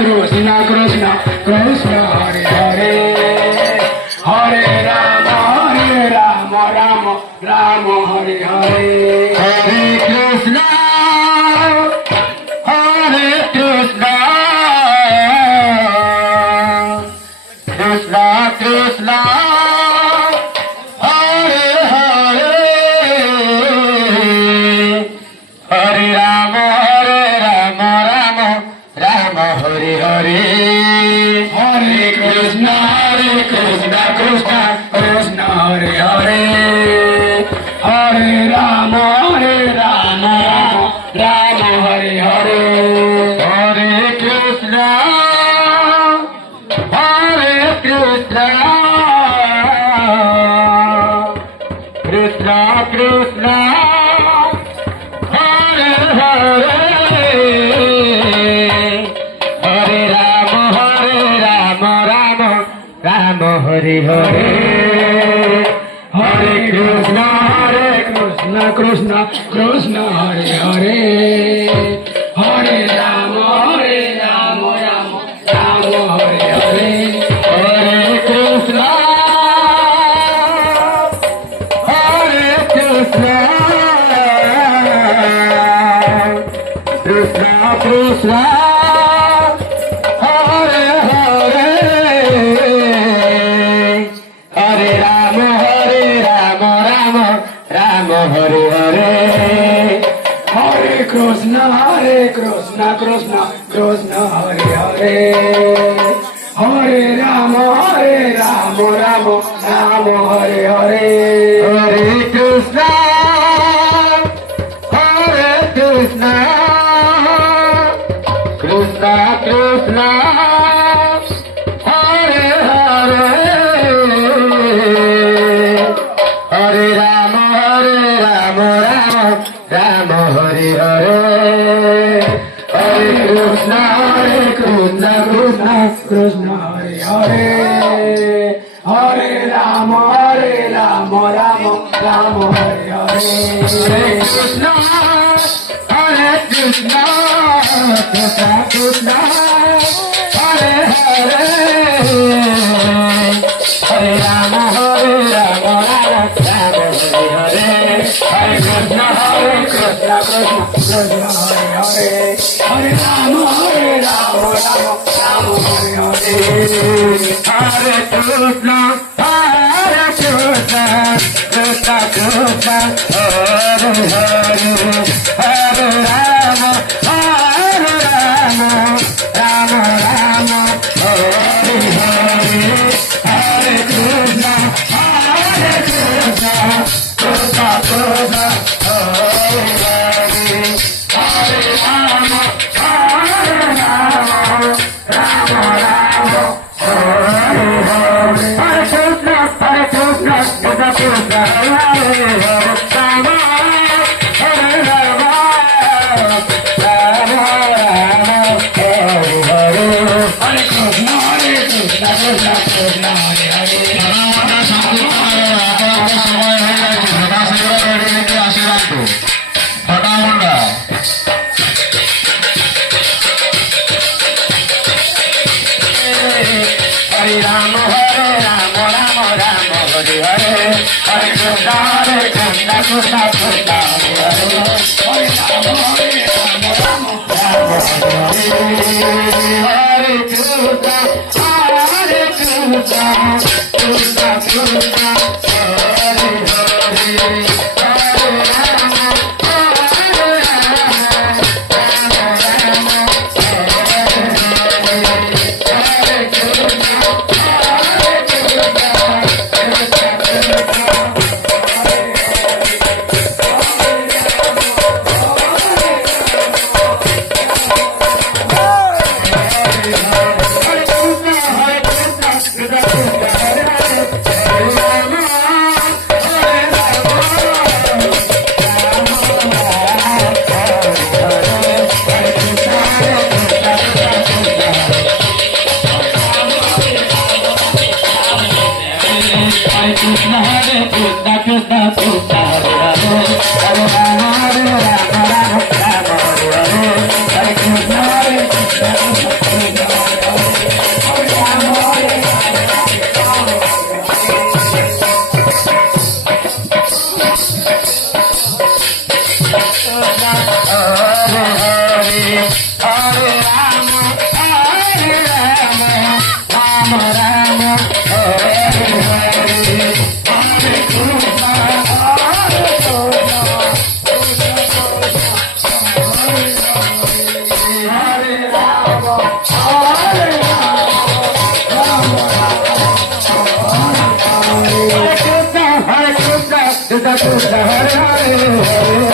Krishna Krishna Krishna Hare Hare Hare Rama Rama Rama Hare Hare Hare Krishna Krishna Krishna Hare Hare Hare Rama Rama Hare Hare Hare Krishna Krishna Krishna Hare Hare Hare Rama Rama Hare Hare Hare Krishna Krishna Krishna Hare Hare Hare Rama Rama Hare Hare Hare Krishna Krishna Krishna Hare Hare Hare Rama Rama Hare Hare Hare Krishna Krishna Krishna Hare Hare Hare Rama Rama Hare Hare Hare Krishna Krishna Krishna Hare Hare Hare Rama Rama Hare Hare Hare Krishna Krishna Krishna Hare Hare Hare Rama Rama Hare Hare Hare Krishna Krishna Hare Hare Hare Rama Rama Hare Hare Hare Krishna Krishna Krishna Hare Hare Hare Rama Rama Hare Hare Hare Krishna Krishna Hare Hare Hare Rama Rama Hare Hare Hare Krishna Krishna Krishna Hare Hare Hare Rama Rama Rama Hare Hare Hare Krishna Krishna Krishna Hare Hare Hare Rama Rama Rama Hare Hare Hare Krishna Krishna Krishna Hare Hare Rama Hare Rama Rama Rama Hare Hare Hare Krishna Krishna Hare Hare Rama Rama Rama Hare Hare Hare Krishna Krishna Krishna Hare Hare Hare Rama Rama Hare Krishna Krishna Krishna Hare Hare Hare Rama Hare Hare